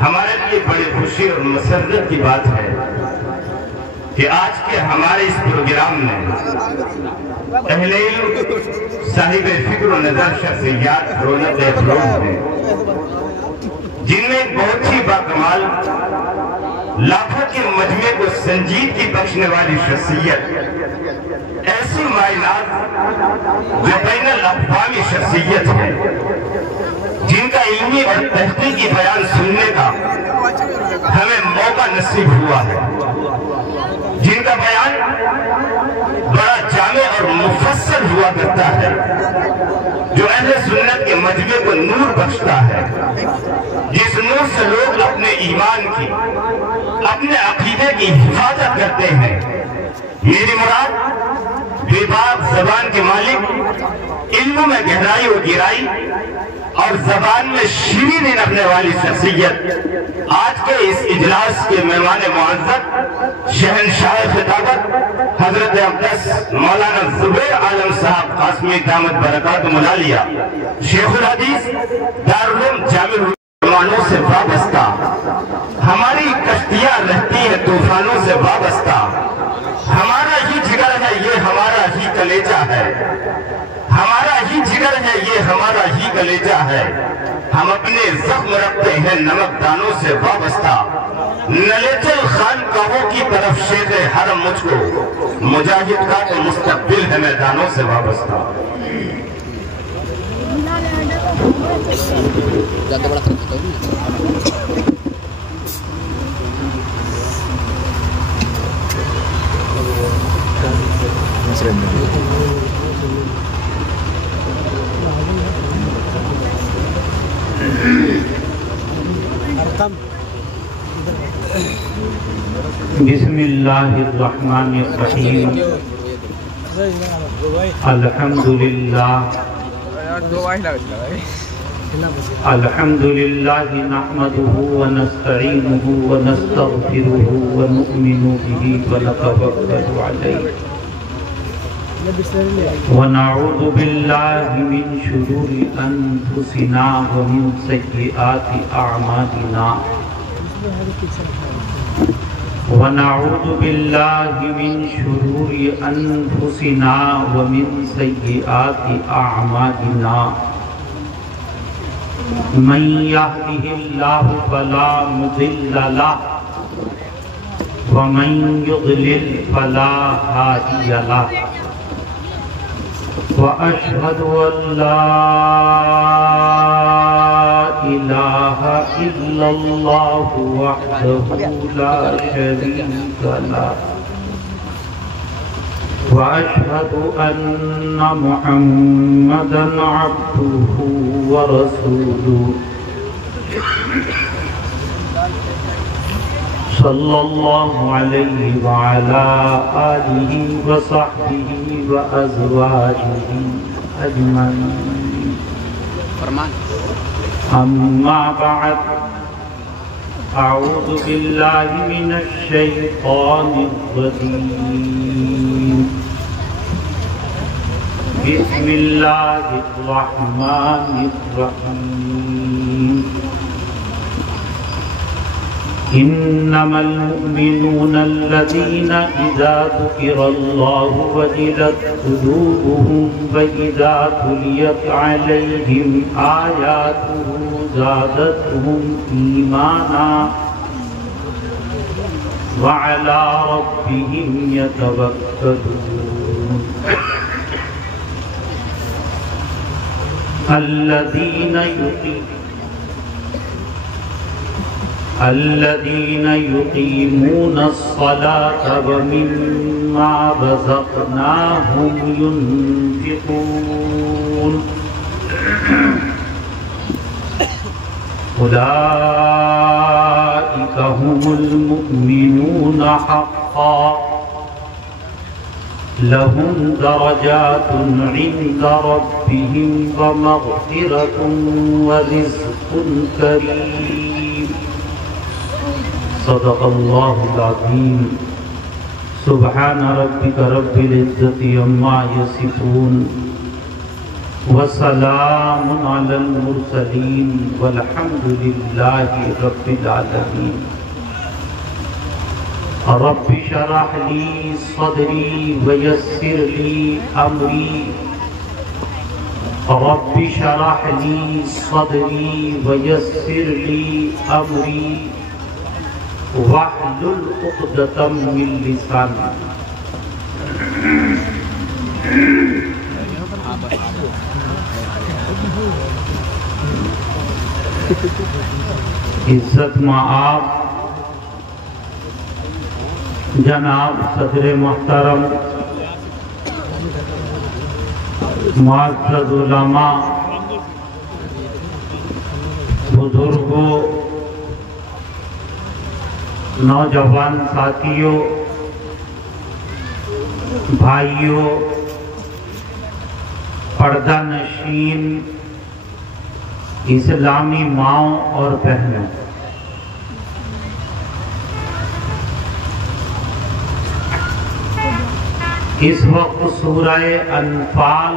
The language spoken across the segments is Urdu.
ہمارے لیے بڑی خوشی اور مسرت کی بات ہے کہ آج کے ہمارے اس پروگرام میں اہل علم صاحب فکر و نظر شخصیات رونق افروز ہیں، جن میں بہت ہی باکمال لاکھوں کے مجمع کو سنجیدگی بخشنے والی شخصیت، ایسی معائنات جو بین الاقوامی شخصیت ہے، جن کا علمی اور تحقیقی بیان سننے کا ہمیں موقع نصیب ہوا ہے، جن کا بیان بڑا جامع اور مفصل ہوا کرتا ہے، جو اہل سنت کے مجمع کو نور بخشتا ہے، جس نور سے لوگ اپنے ایمان کی، اپنے عقیدے کی حفاظت کرتے ہیں۔ میری مراد بے باک زبان کے مالک، علم میں گہرائی و گہرائی اور زبان میں شیرینی رکھنے والی شخصیت، آج کے اس اجلاس کے مہمان معزز شہنشاہ خطابت حضرت اقدس مولانا زبیر عالم صاحب قاسمی دامت برکاتہم العالیہ، شیخ الحدیث دارالعلوم جامع الرحمانوں سے وابستہ، ہماری کشتیاں رہتی ہیں طوفانوں سے وابستہ، ہمارا ہی جگر ہے یہ ہمارا ہی کلیجہ ہے، ہمارا ہی جگر ہے یہ ہمارا ہی کلیجہ ہے، ہم اپنے زخم رکھتے ہیں نمک دانوں سے وابستہ، نلیچل خانقاہوں کی طرف شیخ حرم مجھ کو مجاہد کا تو مستقبل ہے میدانوں سے وابستہ۔ بسم اللہ الرحمن الرحیم، الحمدللہ نحمده ونستعینه ونستغفره ونؤمن به ونتوکل علیہ ونعوذ باللہ من شرور انفسنا ومن سیئات اعمالنا ونعوذ باللہ من شرور انفسنا ومن سیئات اعمالنا من یهده اللہ فلا مضل له ومن یضلل فلا هادی له وأشهد أن لا إله إلا الله وحده لا شريك له وأشهد أن محمدًا عبده ورسوله صلى الله عليه وعلى آله وصحبه وأزواجه أجمعين، أما بعد، أعوذ بالله من الشيطان الرجيم، بسم الله الرحمن الرحيم، إنما المؤمنون الذين إذا ذكر الله وجلت قلوبهم وإذا تليت عليهم آياته زادتهم إيمانا وعلى ربهم يتوكلون، الذين يقيمون الصلاة ومما رزقناهم ينفقون، أولئك هم المؤمنون حقا، لهم درجات عند ربهم ومغفرة ورزق كريم، صدق الله العظيم۔ سبحان ربك رب العزة عما يصفون وسلام علی المرسلین والحمد للہ رب العالمین رب اشرح لی صدری ویسر لی امری رب اشرح لی صدری ویسر لی امری واحلل عقدۃ من لسانی. عزت مآب جناب صدر محترم، معزز علماء، بزرگوں، نوجوان ساتھیوں، بھائیوں، پردہ نشین اسلامی ماؤں اور بہنوں، اس وقت سورہ انفال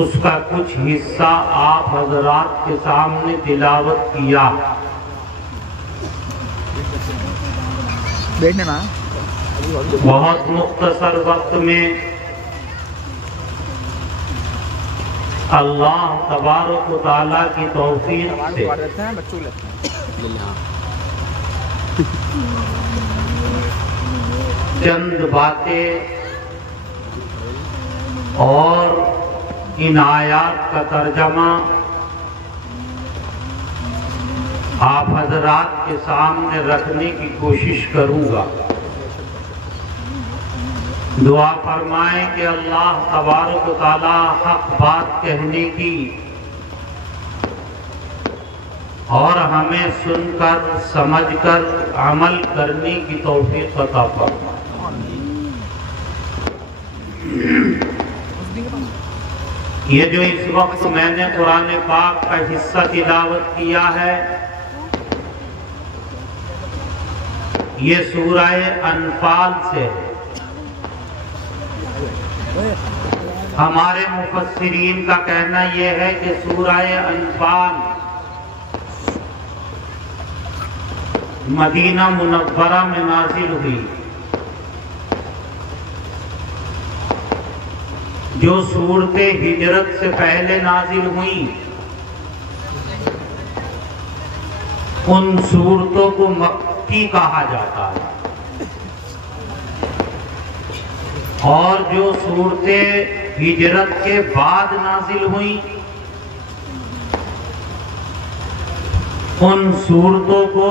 اس کا کچھ حصہ آپ حضرات کے سامنے تلاوت کیا. بہت مختصر وقت میں اللہ تبارک و تعالیٰ کی توفیق سے چند باتیں اور ان آیات کا ترجمہ آپ حضرات کے سامنے رکھنے کی کوشش کروں گا. دعا فرمائیں کہ اللہ تبارک و تعالی حق بات کہنے کی اور ہمیں سن کر سمجھ کر عمل کرنے کی توفیق عطا فرمائے. یہ جو اس وقت میں نے قرآن پاک کا حصہ تلاوت کیا ہے، یہ سورہ انفال سے ہے. ہمارے مفسرین کا کہنا یہ ہے کہ سورہ انفال مدینہ منورہ میں نازل ہوئی. جو صورتیں ہجرت سے پہلے نازل ہوئیں ان صورتوں کو مکی کہا جاتا ہے، اور جو صورتیں ہجرت کے بعد نازل ہوئیں ان صورتوں کو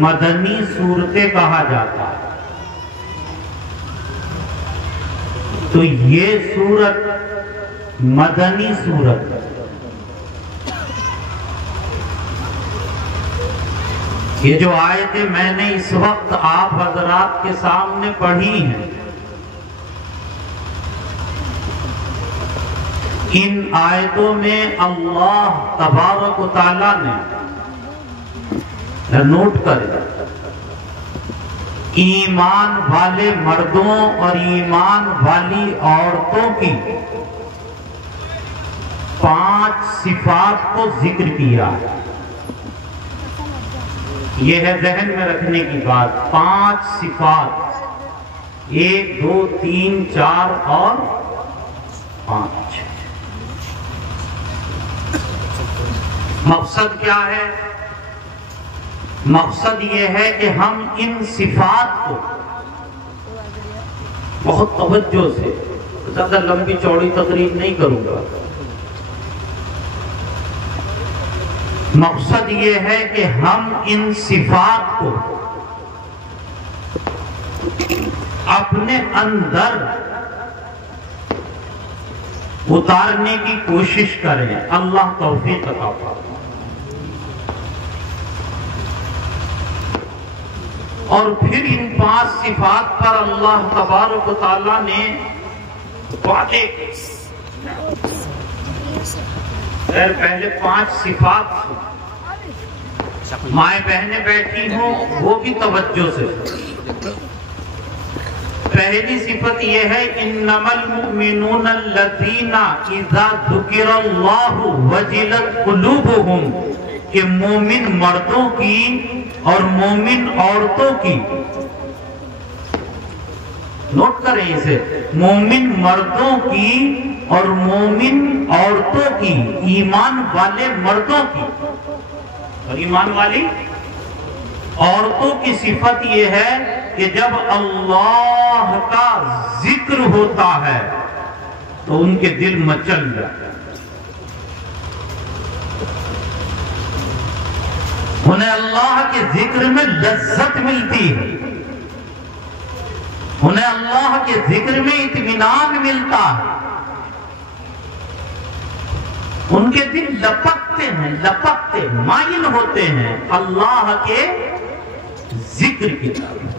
مدنی صورتیں کہا جاتا ہے. تو یہ صورت مدنی صورت ہے. یہ جو آیتیں میں نے اس وقت آپ حضرات کے سامنے پڑھی ہیں، ان آیتوں میں اللہ تبارک و تعالیٰ نے نوٹ کریں ایمان والے مردوں اور ایمان والی عورتوں کی 5 صفات کو ذکر کیا. یہ ہے ذہن میں رکھنے کی بات. 5 صفات، 1 2 3 4 اور 5. مقصد کیا ہے؟ مقصد یہ ہے کہ ہم ان صفات کو بہت توجہ سے، زیادہ لمبی چوڑی تقریر نہیں کروں گا، مقصد یہ ہے کہ ہم ان صفات کو اپنے اندر اتارنے کی کوشش کریں. اللہ توفیق عطا فرمائے. اور پھر ان 5 صفات پر اللہ تبارک و تعالیٰ نے وعدے پہلے 5 صفات مائیں بہنیں بیٹھی ہوں وہ بھی توجہ سے. پہلی صفت یہ ہے انما المؤمنون الذین اذا ذکر اللہ وجلت قلوبہم، کہ مومن مردوں کی اور مومن عورتوں کی، نوٹ کریں اسے، مومن مردوں کی اور مومن عورتوں کی، ایمان والے مردوں کی اور ایمان والی عورتوں کی صفت یہ ہے کہ جب اللہ کا ذکر ہوتا ہے تو ان کے دل مچل جاتے ہیں، انہیں اللہ کے ذکر میں لذت ملتی ہے، انہیں اللہ کے ذکر میں اطمینان ملتا ہے، ان کے دل لپکتے مائل ہوتے ہیں اللہ کے ذکر کی طرف۔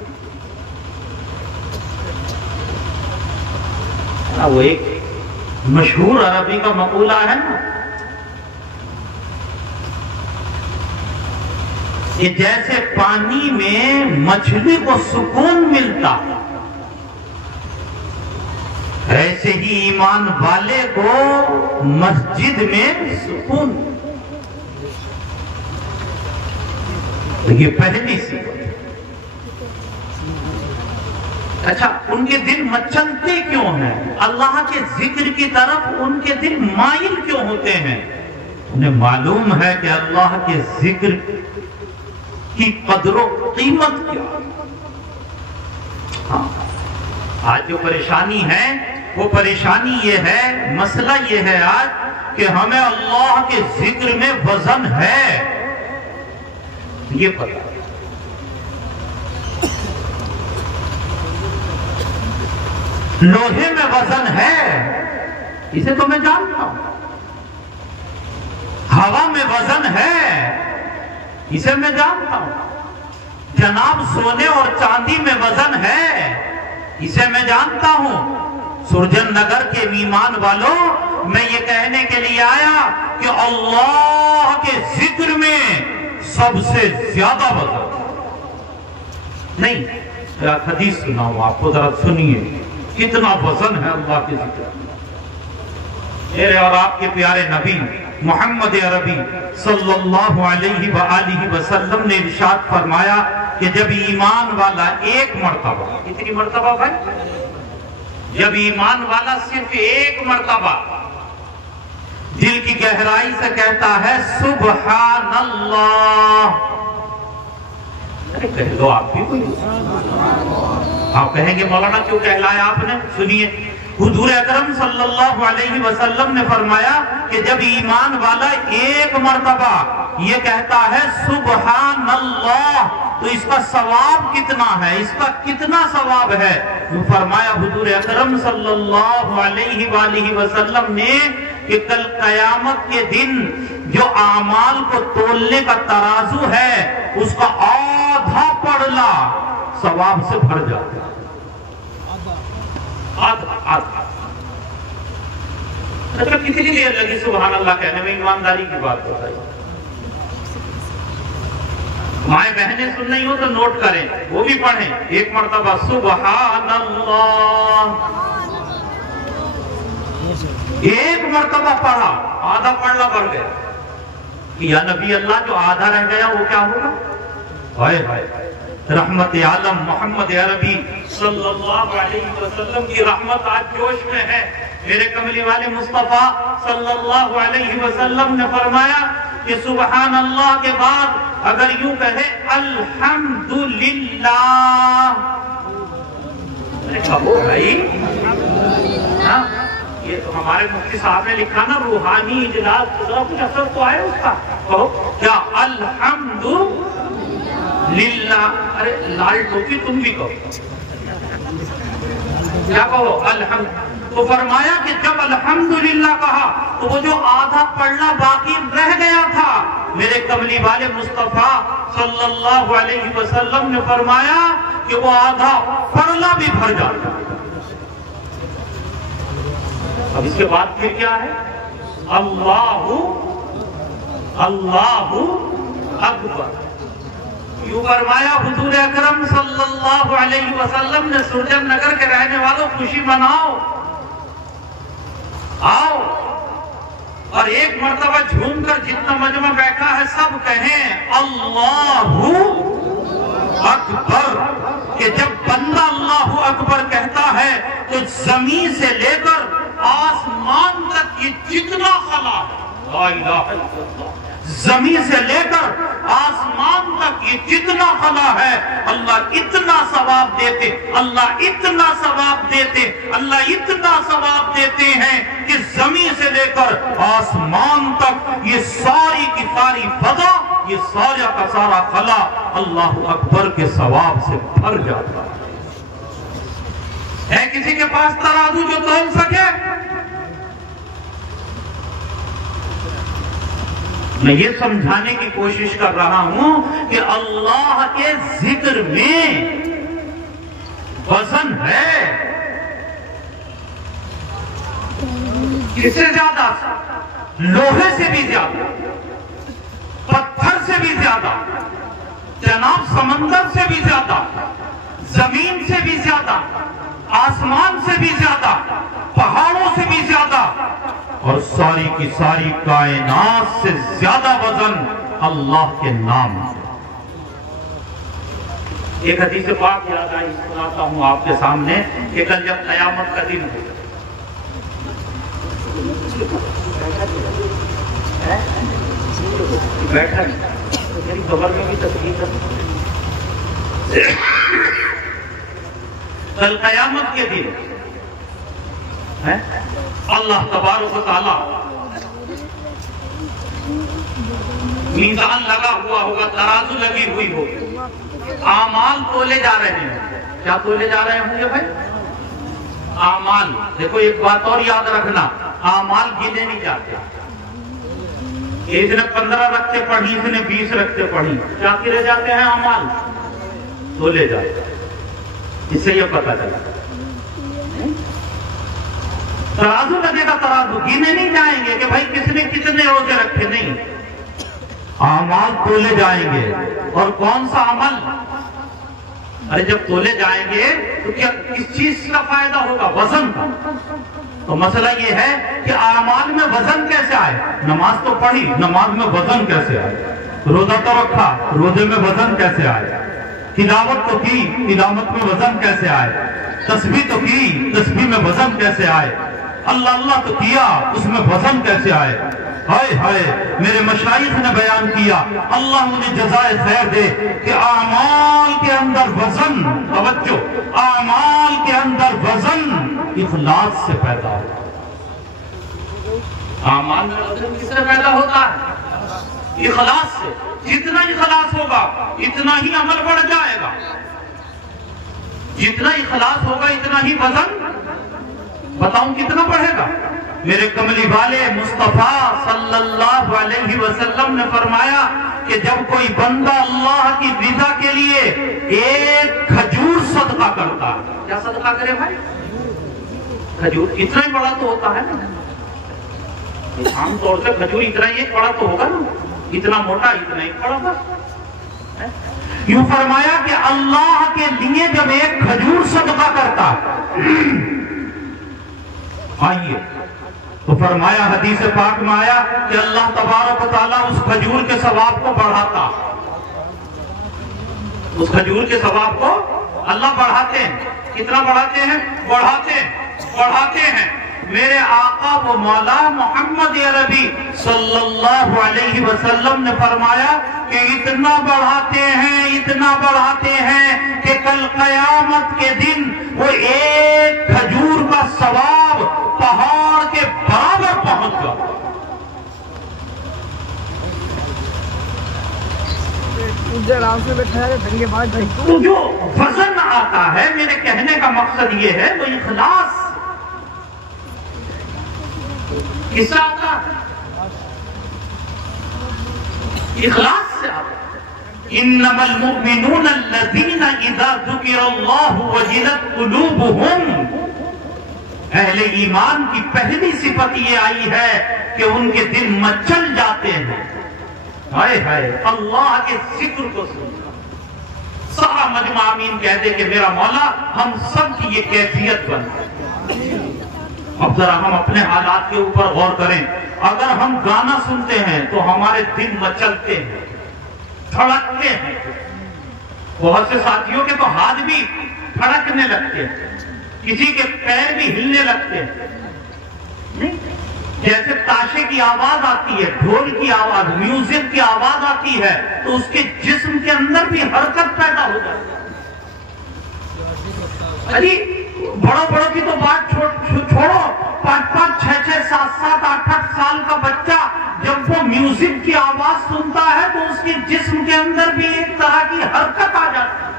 وہ ایک مشہور عربی کا مقولہ ہے نا کہ جیسے پانی میں مچھلی کو سکون ملتا ایسے ہی ایمان والے کو مسجد میں سکون۔ یہ پہلی صفت۔ اچھا، ان کے دل مچلتے کیوں ہیں؟ اللہ کے ذکر کی طرف ان کے دل مائل کیوں ہوتے ہیں؟ انہیں معلوم ہے کہ اللہ کے ذکر کی قدر و قیمت کیا۔ ہاں، آج جو پریشانی ہے وہ پریشانی یہ ہے، مسئلہ یہ ہے آج کہ ہمیں اللہ کے ذکر میں وزن ہے، یہ پتہ۔ لوہے میں وزن ہے، اسے تو میں جانتا ہوں۔ ہوا میں وزن ہے، اسے میں جانتا ہوں۔ جناب سونے اور چاندی میں وزن ہے، اسے میں جانتا ہوں۔ سرجن نگر کے ایمان والوں، میں یہ کہنے کے لیے آیا کہ اللہ کے ذکر میں سب سے زیادہ وزن نہیں۔ حدیث سناؤں آپ کو، ذرا سنیے کتنا وزن ہے اللہ کے ذکر۔ میرے اور آپ کے پیارے نبی محمد عربی صلی اللہ علیہ وآلہ وسلم نے ارشاد فرمایا کہ جب ایمان والا ایک مرتبہ، کتنی مرتبہ بھائی؟ جب ایمان والا صرف ایک مرتبہ دل کی گہرائی سے کہتا ہے سبحان اللہ، کہہ دو آپ بھی کوئی، آپ کہیں گے مولانا کیوں کہلایا آپ نے؟ سنیے، حضور اکرم صلی اللہ علیہ وسلم نے فرمایا کہ جب ایمان والا ایک مرتبہ یہ کہتا ہے سبحان اللہ تو اس کا ثواب کتنا ہے، اس کا کتنا ثواب ہے؟ فرمایا حضور اکرم صلی اللہ علیہ وآلہ وسلم نے کہ کل قیامت کے دن جو اعمال کو تولنے کا ترازو ہے اس کا آدھا پڑلا ثواب سے بھر جاتا ہے، آدھا۔ اچھا، کتنی دیر لگی سبحان اللہ کہنے میں؟ ایمانداری کی بات بتائیے۔ مائیں بہنیں سن نہیں ہو تو نوٹ کریں، وہ بھی پڑھیں ایک مرتبہ سبحان اللہ۔ ایک مرتبہ پڑھا، آدھا پڑھنا بڑھ گیا۔ یا نبی اللہ، جو آدھا رہ گیا وہ کیا ہوگا؟ ہائے ہائے، رحمت عالم محمد عربی صلی اللہ علیہ وسلم کی رحمت آج جوش میں ہے۔ میرے کملی والے مصطفیٰ صلی اللہ علیہ وسلم نے فرمایا کہ سبحان اللہ کے بعد اگر یوں کہے الحمدللہ، کہو بھائی، یہ تو ہمارے مفتی صاحب نے لکھا نا روحانی اجلاس، کچھ اثر تو آئے اس کا، کہو کیا الحمدللہ۔ ارے لال ٹوپی تم بھی کہو، کیا کہو؟ الحمد۔ تو فرمایا کہ جب الحمدللہ کہا تو وہ جو آدھا پڑھنا باقی رہ گیا تھا، میرے کملی والے مصطفیٰ صلی اللہ علیہ وسلم نے فرمایا کہ وہ آدھا پڑھنا بھی بھر جاتا۔ اب اس کے بعد پھر کیا ہے؟ اللہ اکبر، یوں فرمایا حضور اکرم صلی اللہ علیہ وسلم نے سرجن نگر کے رہنے والوں خوشی مناؤ، آؤ اور ایک مرتبہ جھوم کر جتنا مجمع بیٹھا ہے سب کہیں اللہ اکبر، کہ جب بندہ اللہ اکبر کہتا ہے تو زمین سے لے کر آسمان تک یہ جتنا خلا ہے، لا الہ الا اللہ، زمین سے لے کر آسمان تک یہ جتنا خلا ہے، اللہ اتنا ثواب دیتے، اللہ اتنا ثواب دیتے، اللہ اتنا ثواب دیتے ہیں کہ زمین سے لے کر آسمان تک یہ ساری کی ساری فضا، یہ سارا کا سارا خلا اللہ اکبر کے ثواب سے بھر جاتا ہے۔ کسی کے پاس ترازو جو تول سکے؟ میں یہ سمجھانے کی کوشش کر رہا ہوں کہ اللہ کے ذکر میں وزن ہے، کس سے زیادہ؟ لوہے سے بھی زیادہ، پتھر سے بھی زیادہ، جناب سمندر سے بھی زیادہ، زمین سے بھی زیادہ، آسمان سے بھی زیادہ، پہاڑوں سے بھی زیادہ، اور ساری کی ساری کائنات سے زیادہ وزن اللہ کے نام ہے۔ ایک حدیث پاک یاد آئی، سناتا ہوں آپ کے سامنے کہ کل جب قیامت کا دن ہوگا، بیٹھا میری خبر میں بھی تصدیق ہے، کل قیامت کے دن اللہ تبارک و تعالی میزان لگا ہوا ہوگا، ترازو لگی ہوئی ہوگی، اعمال تولے جا رہے ہیں۔ کیا تولے جا رہے ہوں گے بھائی؟ اعمال۔ دیکھو ایک بات اور یاد رکھنا، اعمال گنے نہیں جاتے۔ ایک نے 15 رکھتے پڑھی، اس نے 20 رکھتے پڑھی، کیا گرے جاتے ہیں؟ اعمال تولے جاتے ہیں۔ اس سے یہ پتہ چلا ترازو لگے گا، ترازو گنے نہیں جائیں گے کہ بھائی کس نے کتنے روزے رکھے، نہیں، اعمال تولے جائیں گے۔ اور کون سا عمل؟ ارے جب تولے جائیں گے تو کیا کس چیز کا فائدہ ہوگا؟ وزن کا۔ تو مسئلہ یہ ہے کہ اعمال میں وزن کیسے آئے؟ نماز تو پڑھی، نماز میں وزن کیسے آئے؟ روزہ تو رکھا، روزے میں وزن کیسے آئے؟ تلاوت تو کی، تلاوت میں وزن کیسے آئے؟ تسبیح تو کی، تسبیح میں وزن کیسے آئے؟ اللہ اللہ تو کیا، اس میں وزن کیسے آئے؟ ہائے ہائے، میرے مشائخ نے بیان کیا، اللہ مجھے جزائے خیر دے کہ اعمال کے اندر وزن، توجہ، اعمال کے اندر وزن اخلاص سے پیدا ہوتا ہے۔ اعمال میں وزن کس سے پیدا ہوتا ہے؟ اخلاص سے۔ جتنا اخلاص ہوگا اتنا ہی عمل بڑھ جائے گا، جتنا اخلاص ہوگا اتنا ہی وزن، بتاؤں کتنا بڑھے گا؟ میرے کملی والے مصطفیٰ صلی اللہ علیہ وسلم نے فرمایا کہ جب کوئی بندہ اللہ کی رضا کے لیے ایک کھجور صدقہ کرتا ہے، کیا صدقہ کرے بھائی؟ کھجور اتنا ہی بڑا تو ہوتا ہے نا، عام طور سے کھجور اتنا ہی بڑا تو ہوگا نا، اتنا موٹا اتنا ہی بڑا بس۔ یوں فرمایا کہ اللہ کے لیے جب ایک کھجور صدقہ کرتا ہے، آئیے تو فرمایا، حدیث پاک میں آیا کہ اللہ تبارک و تعالیٰ اس کھجور کے ثواب کو بڑھاتا، اس کھجور کے ثواب کو اللہ بڑھاتے ہیں۔ کتنا بڑھاتے ہیں؟ بڑھاتے ہیں۔ میرے آقا و مولا محمد عربی صلی اللہ علیہ وسلم نے فرمایا کہ اتنا بڑھاتے ہیں کہ کل قیامت کے دن وہ ایک کھجور کا ثواب پہاڑ کے برابر پہنچ گا۔ تو جو وزن آتا ہے، میرے کہنے کا مقصد یہ ہے، وہ اخلاص کس آتا ہے؟ اخلاص سے آتا ہے۔ انما المؤمنون الذین اذا ذکر اللہ وجلت قلوبہم، اہل ایمان کی پہلی صفت یہ آئی ہے کہ ان کے دل مچل جاتے ہیں، ہائے ہائے اللہ کے ذکر کو سننا، سارا مجمع آمین کہہ دے کہ میرا مولا ہم سب کی یہ کیفیت بن۔ اب ذرا ہم اپنے حالات کے اوپر غور کریں، اگر ہم گانا سنتے ہیں تو ہمارے دل مچلتے ہیں، دھڑکتے ہیں، بہت سے ساتھیوں کے تو ہاتھ بھی دھڑکنے لگتے ہیں، کسی کے پیر بھی ہلنے لگتے ہیں، جیسے تاشے کی آواز آتی ہے، ڈھول کی آواز، میوزک کی آواز آتی ہے تو اس کے جسم کے اندر بھی حرکت پیدا ہو جاتی ہے۔ ارے بڑوں کی تو بات چھوڑو، 5-5, 6-6, 7-7, 8-8 سال کا بچہ جب وہ میوزک کی آواز سنتا ہے تو اس کے جسم کے اندر بھی ایک طرح کی حرکت آ جاتی ہے۔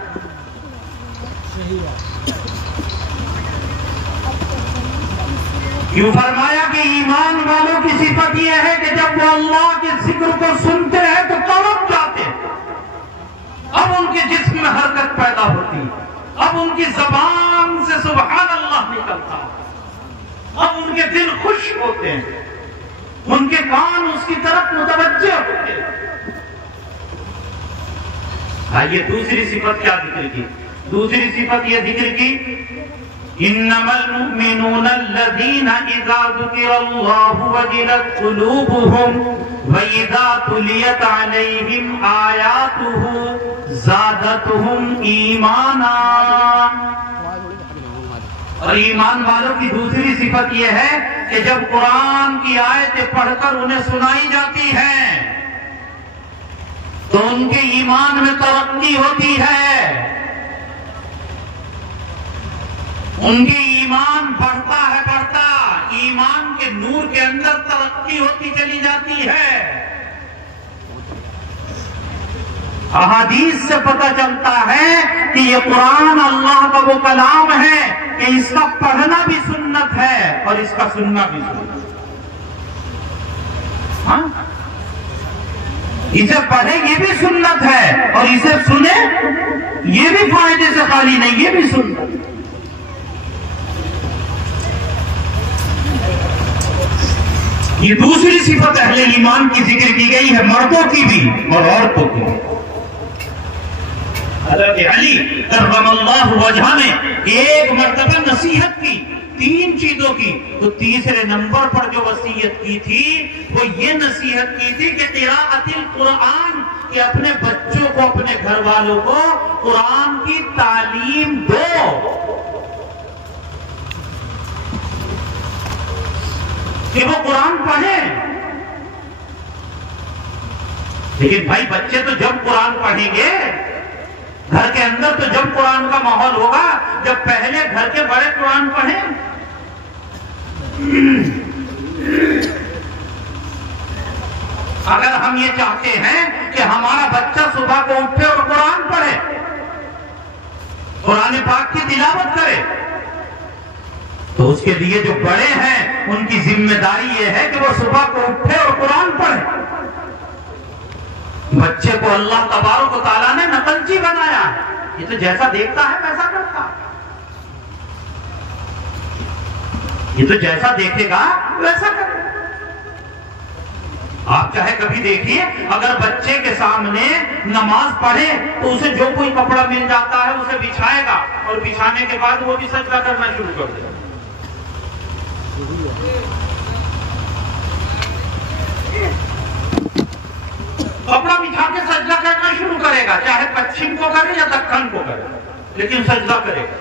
یوں فرمایا کہ ایمان والوں کی صفت یہ ہے کہ جب وہ اللہ کے ذکر کو سنتے ہیں تو تڑپ جاتے ہیں، اب ان کے جسم میں حرکت پیدا ہوتی ہے، اب ان کی زبان سے سبحان اللہ نکلتا ہے، اب ان کے دل خوش ہوتے ہیں، ان کے کان اس کی طرف متوجہ ہوتے ہیں۔ آئیے دوسری صفت کیا ذکر کی؟ دوسری صفت یہ ذکر کی انما المؤمنون الذين اذا ذكر الله وجلت قلوبهم واذا تليت عليهم آياته زادتهم ایمانا۔ اور ایمان والوں کی دوسری صفت یہ ہے کہ جب قرآن کی آیتیں پڑھ کر انہیں سنائی جاتی ہیں تو ان کے ایمان میں ترقی ہوتی ہے، ان کے ایمان بڑھتا ہے، ایمان کے نور کے اندر ترقی ہوتی چلی جاتی ہے۔ احادیث سے پتہ چلتا ہے کہ یہ قرآن اللہ کا وہ کلام ہے کہ اس کا پڑھنا بھی سنت ہے اور اس کا سننا بھی سنت ہے۔ ہاں، اسے پڑھے یہ بھی سنت ہے اور اسے سنے یہ بھی فائدے سے خالی نہیں، یہ بھی سنت ہے۔ یہ دوسری صفت اہل ایمان کی ذکر کی گئی ہے، مردوں کی بھی اور عورتوں کی بھی۔ حضرت علی کرم اللہ وجہہ نے ایک مرتبہ نصیحت کی 3 چیزوں کی، تو تیسرے نمبر پر جو وصیت کی تھی وہ یہ نصیحت کی تھی کہ قراءۃ القرآن، کہ اپنے بچوں کو، اپنے گھر والوں کو قرآن کی تعلیم دو، کہ وہ قرآن پڑھیں۔ لیکن بھائی بچے تو جب قرآن پڑھیں گے، گھر کے اندر تو جب قرآن کا ماحول ہوگا جب پہلے گھر کے بڑے قرآن پڑھیں۔ اگر ہم یہ چاہتے ہیں کہ ہمارا بچہ صبح کو اٹھے اور قرآن پڑھے، قرآن پاک کی تلاوت کرے، تو اس کے لیے جو بڑے ہیں ان کی ذمہ داری یہ ہے کہ وہ صبح کو اٹھے اور قرآن پڑھے۔ بچے کو اللہ تبارک و تعالیٰ نے نقلچی بنایا ہے، یہ تو جیسا دیکھتا ہے ویسا کرتا ہے، یہ تو جیسا دیکھے گا ویسا کرے گا۔ آپ چاہے کبھی دیکھیے، اگر بچے کے سامنے نماز پڑھے تو اسے جو کوئی کپڑا مل جاتا ہے اسے بچھائے گا، اور بچھانے کے بعد وہ بھی سجدہ کرنا شروع کر دے گا۔ کپڑا بچھا کے سجدہ کرنا شروع کرے گا، چاہے پچھم کو کرے یا دکن کو کرے، لیکن سجدہ کرے گا۔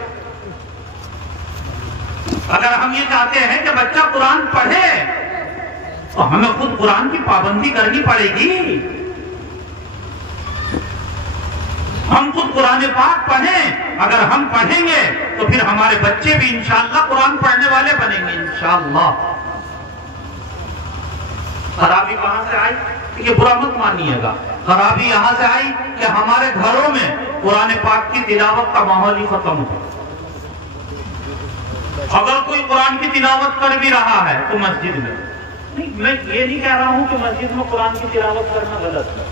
اگر ہم یہ چاہتے ہیں کہ بچہ قرآن پڑھے تو ہمیں خود قرآن کی پابندی کرنی پڑے گی، ہم خود قرآن پاک پڑھیں۔ اگر ہم پڑھیں گے تو پھر ہمارے بچے بھی انشاءاللہ قرآن پڑھنے والے بنیں گے انشاءاللہ۔ خرابی کہاں سے آئی؟ یہ برا مت مانیے گا، خرابی یہاں سے آئی کہ ہمارے گھروں میں قرآن پاک کی تلاوت کا ماحول ہی ختم ہو۔ اگر کوئی قرآن کی تلاوت کر بھی رہا ہے تو مسجد میں، میں یہ نہیں کہہ رہا ہوں کہ مسجد میں قرآن کی تلاوت کرنا غلط ہے،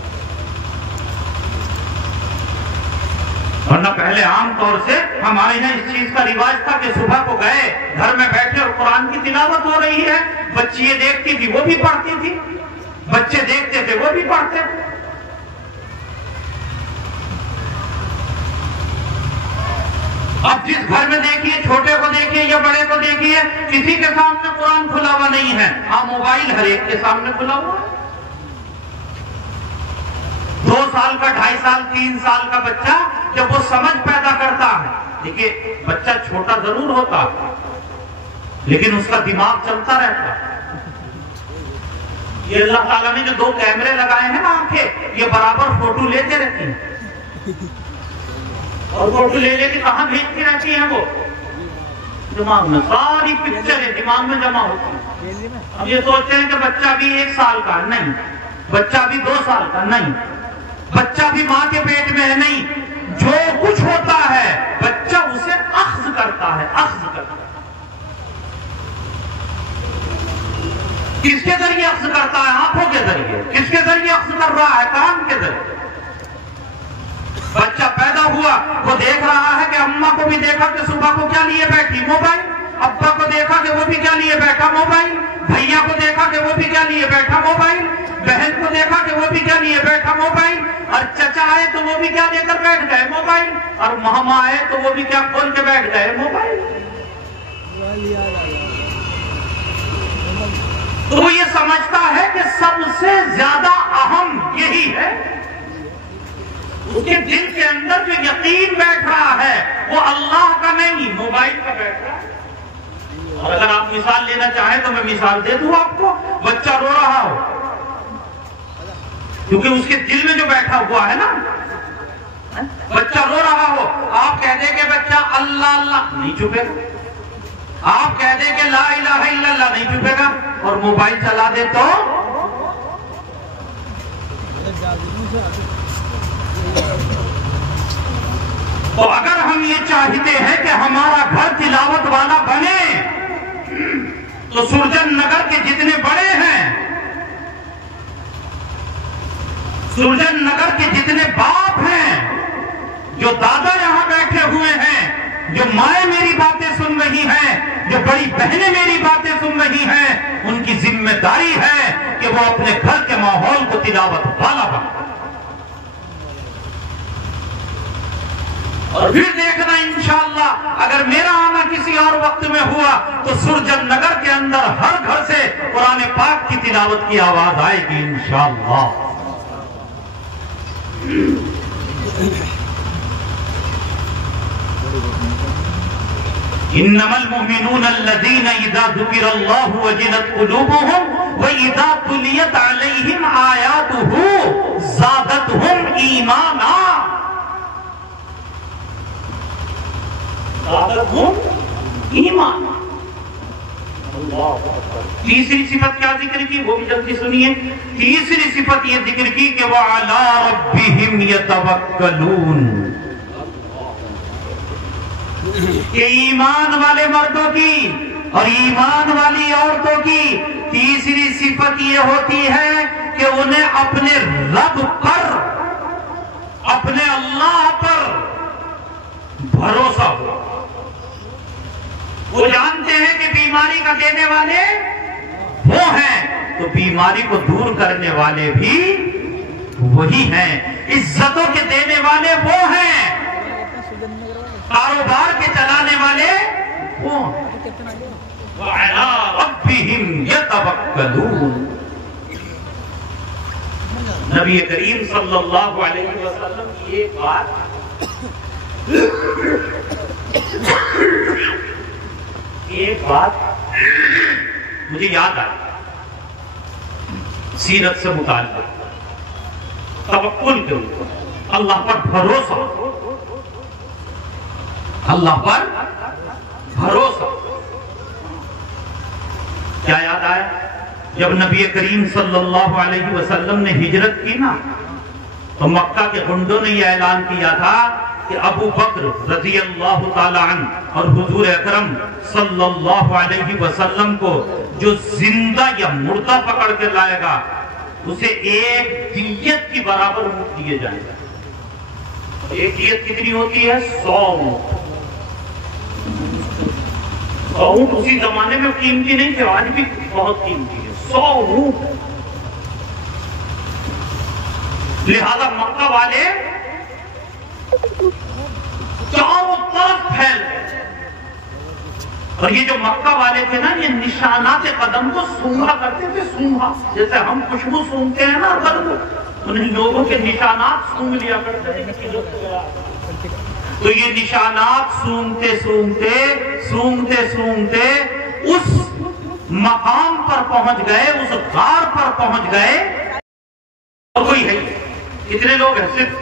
ورنہ پہلے عام طور سے ہمارے یہاں اس چیز کا رواج تھا کہ صبح کو گئے، گھر میں بیٹھے اور قرآن کی تلاوت ہو رہی ہے، بچی یہ دیکھتی تھی وہ بھی پڑھتی تھی، بچے دیکھتے تھے وہ بھی پڑھتے تھے۔ جس گھر میں دیکھیے، چھوٹے کو دیکھیے یا بڑے کو دیکھیے، کسی کے سامنے قرآن کھلا ہوا نہیں ہے. ہاں موبائل ہر ایک کے سامنے کھلا ہوا ہے. 2 سال کا، 2.5 سال، 3 سال کا بچہ جب وہ سمجھ پیدا کرتا ہے، دیکھیے بچہ چھوٹا ضرور ہوتا ہے لیکن اس کا دماغ چلتا رہتا ہے. یہ اللہ تعالیٰ نے جو 2 کیمرے لگائے ہیں نا آنکھیں، یہ برابر فوٹو لیتے رہتی ہیں اور فوٹو لے لے کے کہاں بھیجتی رہتی ہیں، وہ دماغ میں ساری پکچریں دماغ میں جمع ہوتی ہیں. اب یہ سوچتے ہیں کہ بچہ بھی 1 سال کا نہیں، بچہ بھی 2 سال کا نہیں، بچہ بھی ماں کے پیٹ میں ہے نہیں. جو کچھ ہوتا ہے بچہ اسے اخذ کرتا ہے، اخذ کرتا ہے. کس کے ذریعے اخذ کرتا ہے؟ آنکھوں کے ذریعے. کس کے ذریعے اخذ کر رہا ہے؟ کان کے ذریعے. بچہ پیدا ہوا، وہ دیکھ رہا ہے کہ اماں کو بھی دیکھا کہ صبح کو کیا لیے بیٹھی، موبائل. ابا کو دیکھا کہ وہ بھی کیا لیے بیٹھا، موبائل. بھیا کو دیکھا کہ وہ بھی کیا لیے بیٹھا، موبائل. بہن کو دیکھا کہ وہ بھی کیا لیے بیٹھا، موبائل. اور چچا آئے تو وہ بھی کیا لے کر بیٹھ گئے، موبائل. اور ماما آئے تو وہ بھی کیا کھول کے بیٹھ گئے، موبائل. تو وہ یہ سمجھتا ہے کہ سب سے زیادہ اہم یہی ہے. اس کے دل کے اندر جو یقین بیٹھ رہا ہے وہ اللہ کا نہیں، موبائل کا بیٹھ رہا ہے. اور اگر آپ مثال لینا چاہیں تو میں مثال دے دوں آپ کو. بچہ رو رہا ہو کیونکہ اس کے دل میں جو بیٹھا ہوا ہے نا، بچہ رو رہا ہو، آپ کہہ دیں کہ بچہ اللہ اللہ، نہیں چپے گا. آپ کہہ دیں کہ لا الہ الا اللہ، نہیں چپے گا. اور موبائل چلا دے تو اگر ہم یہ چاہتے ہیں کہ ہمارا گھر تلاوت والا بنے تو سرجن نگر کے جتنے بڑے ہیں، سرجن نگر کے جتنے باپ ہیں، جو دادا یہاں بیٹھے ہوئے ہیں، جو مائیں میری باتیں سن رہی ہیں، جو بڑی بہنیں میری باتیں سن رہی ہیں، ان کی ذمہ داری ہے کہ وہ اپنے گھر کے ماحول کو تلاوت والا بنائیں. اور پھر دیکھنا انشاءاللہ اگر میرا آنا کسی اور وقت میں ہوا تو سرجن نگر کے اندر ہر گھر سے قرآن پاک کی تلاوت کی آواز آئے گی انشاءاللہ. انما المؤمنون الذين اذا ذكر الله وجلت قلوبهم واذا تليت عليهم آياته زادتهم ایمانا. ایمان. تیسری صفت کیا ذکر کی وہ بھی جلدی سنیے. تیسری صفت یہ ذکر کی کہ وَعَلَىٰ رَبِّهِمْ يَتَوَكَّلُونَ، کہ ایمان والے مردوں کی اور ایمان والی عورتوں کی تیسری صفت یہ ہوتی ہے کہ انہیں اپنے رب پر، اپنے اللہ پر بھروسہ ہو. وہ جانتے ہیں کہ بیماری کا دینے والے وہ ہیں تو بیماری کو دور کرنے والے بھی وہی ہیں. عزتوں کے دینے والے وہ ہیں، کاروبار کے چلانے والے وہ ہیں. وَعَلَىٰ رَبِّهِمْ يَتَوَكَّلُونَ. نبی کریم صلی اللہ علیہ وسلم کی ایک بات مجھے یاد آئی سیرت سے متعلق. توکل کے اوپر، اللہ پر بھروسہ، اللہ پر بھروسہ. کیا یاد آیا؟ جب نبی کریم صلی اللہ علیہ وسلم نے ہجرت کی نا تو مکہ کے غنڈوں نے یہ اعلان کیا تھا کہ ابو بکر رضی اللہ تعالی عنہ اور حضور اکرم صلی اللہ علیہ وسلم کو جو زندہ یا مردہ پکڑ کے لائے گا اسے ایک دیت کی برابر اونٹ دیے جائیں گا. ایک دیت کتنی ہوتی ہے؟ 100 اونٹ. 100 اونٹ اسی زمانے میں قیمتی نہیں تھے، آج بھی بہت قیمتی ہے. 100 اونٹ. لہذا مکہ والے چاروں طرف پھیل گئے. اور یہ جو مکہ والے تھے نا، یہ نشانات قدم کو سونگا کرتے تھے، سونگا، جیسے ہم خوشبو سونگتے ہیں نا قدم، انہیں لوگوں کے نشانات سونگ لیا کرتے تھے۔ تو یہ نشانات سونگتے سونگتے سونگتے سونگتے اس مقام پر پہنچ گئے، اس غار پر پہنچ گئے، اور کوئی ہے کتنے لوگ ہیں صرف،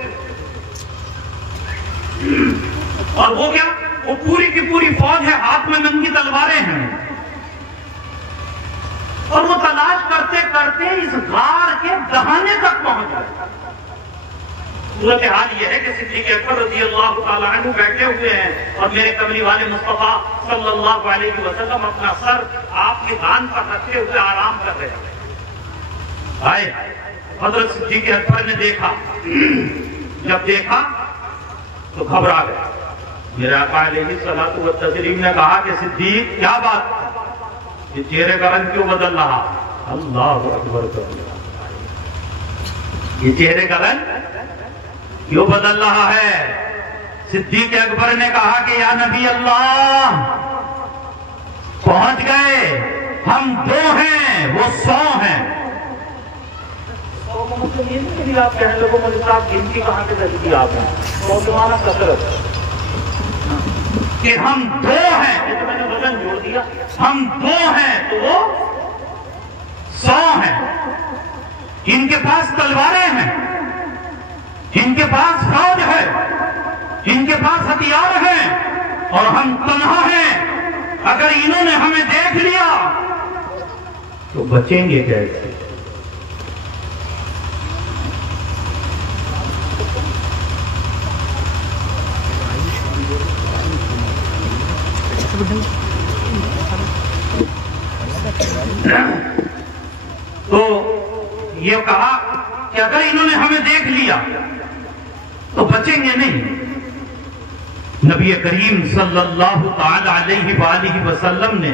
اور وہ کیا، وہ پوری کی پوری فوج ہے، ہاتھ میں ننگی تلواریں ہیں، اور وہ تلاش کرتے کرتے اس غار کے دہانے تک پہنچ گئے۔ صورتحال یہ ہے کہ صدیق اکبر رضی اللہ تعالیٰ عنہ بیٹھے ہوئے ہیں، اور میرے کملی والے مصطفیٰ صلی اللہ علیہ وسلم اپنا سر آپ کی دان پر رکھتے ہوئے آرام کر رہے ہیں۔ آئے حضرت صدیق اکبر نے دیکھا، جب دیکھا تو گھبرا گئے۔ میرے آقا علیہ الصلوۃ والتسلیم نے کہا کہ صدیق کیا بات، یہ چہرے کا رنگ کیوں بدل رہا؟ اللہ اکبر، یہ چہرے کا رنگ کیوں بدل رہا ہے؟ صدیق اکبر نے کہا کہ یا نبی اللہ، پہنچ گئے، ہم 2 ہیں، وہ 100 ہیں۔ مطلب یہ نہیں کہ آپ کہنے لوگوں مجھے صاحب گنتی کہاں سے رکھ دی آپ نے، اور تمہارا کثرت کہ ہم 2 ہیں، یہ تو میں نے وزن جوڑ دیا، ہم 2 ہیں تو وہ 100 ہیں۔ ان کے پاس تلواریں ہیں، ان کے پاس فوج ہے، ان کے پاس ہتھیار ہیں، اور ہم تنہا ہیں۔ اگر انہوں نے ہمیں دیکھ لیا تو بچیں گے کیسے؟ تو یہ کہا کہ اگر انہوں نے ہمیں دیکھ لیا تو بچیں گے نہیں۔ نبی کریم صلی اللہ تعالی علیہ وآلہ وسلم نے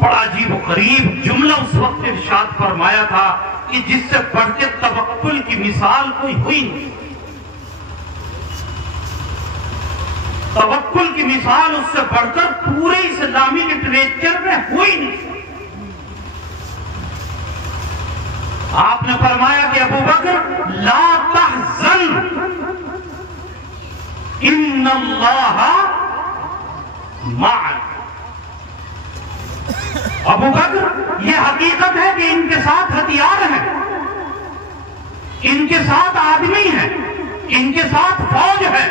بڑا عجیب و غریب جملہ اس وقت ارشاد فرمایا تھا کہ جس سے بڑھ کے توکل کی مثال کوئی ہوئی نہیں۔ توکل کی مثال اس سے بڑھ کر پورے اسلامی لٹریچر میں ہوئی نہیں۔ آپ نے فرمایا کہ ابو بکر لا تحزن ان اللہ معنا۔ ابو بکر یہ حقیقت ہے کہ ان کے ساتھ ہتھیار ہیں، ان کے ساتھ آدمی ہیں، ان کے ساتھ فوج ہے،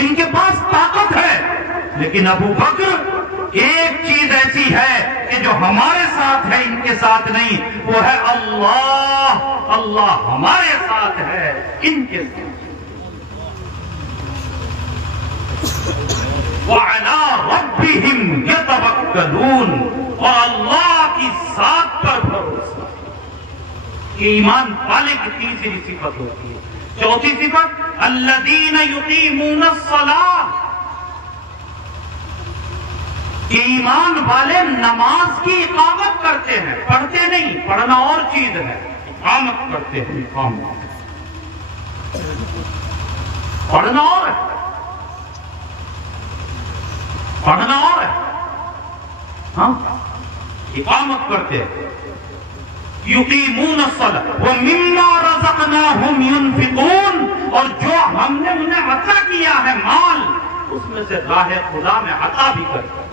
ان کے پاس طاقت ہے، لیکن ابو بکر ایک چیز ایسی ہے کہ جو ہمارے ساتھ ہے ان کے ساتھ نہیں، وہ ہے اللہ۔ اللہ ہمارے ساتھ ہے ان کے ساتھ۔ وَعَلَىٰ رَبِّهِمْ يَتَوَكَّلُونَ، اور اللہ کی ذات پر بھروسہ۔ یہ ایمان والے کی تیسری صفت ہوتی ہے۔ چوتھی صفت الَّذِينَ يُقِيمُونَ الصَّلَاةَ، کہ ایمان والے نماز کی اقامت کرتے ہیں، پڑھتے نہیں، پڑھنا اور چیز ہے، اقامت کرتے ہیں۔ اقامت پڑھنا اور ہے، پڑھنا اور ہے، ہاں اقامت کرتے ہیں۔ یقیمون الصلاۃ ومما رزقناہم ينفقون، اور جو ہم نے انہیں عطا کیا ہے مال، اس میں سے راہ خدا میں عطا بھی کرتے ہیں۔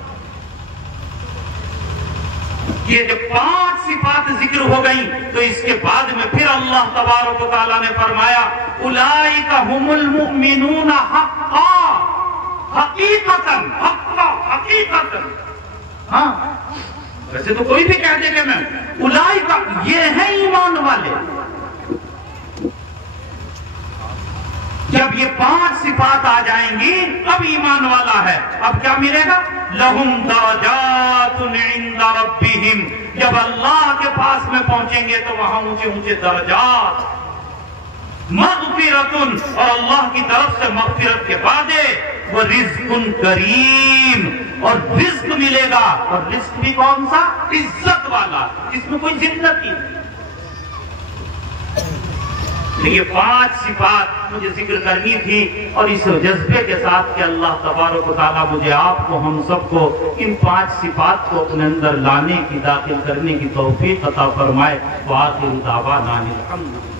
یہ جو 5 صفات ذکر ہو گئی تو اس کے بعد میں پھر اللہ تبارک و تعالیٰ نے فرمایا اولئک هم المؤمنون حقا، حقیقتاً، حقا حقیقتاً۔ ہاں ویسے تو کوئی بھی کہہ دے کہ میں اولئک، یہ ہیں ایمان والے۔ جب یہ 5 صفات آ جائیں گی اب ایمان والا ہے۔ اب کیا ملے گا؟ لہم درجات عند ربہم، جب اللہ کے پاس میں پہنچیں گے تو وہاں اونچے اونچے درجات، مغفرۃ، اور اللہ کی طرف سے مغفرت کے وعدے، ورزق کریم، اور رزق ملے گا، اور رزق بھی کون سا؟ عزت والا، جس میں کوئی ذلت ہی نہیں۔ یہ 5 صفات مجھے ذکر کرنی تھی، اور اس جذبے کے ساتھ کہ اللہ تبارک و تعالیٰ مجھے آپ کو ہم سب کو ان 5 صفات کو اپنے اندر لانے کی، داخل کرنے کی توفیق عطا فرمائے۔ وآخر دعوانا الحمد للہ۔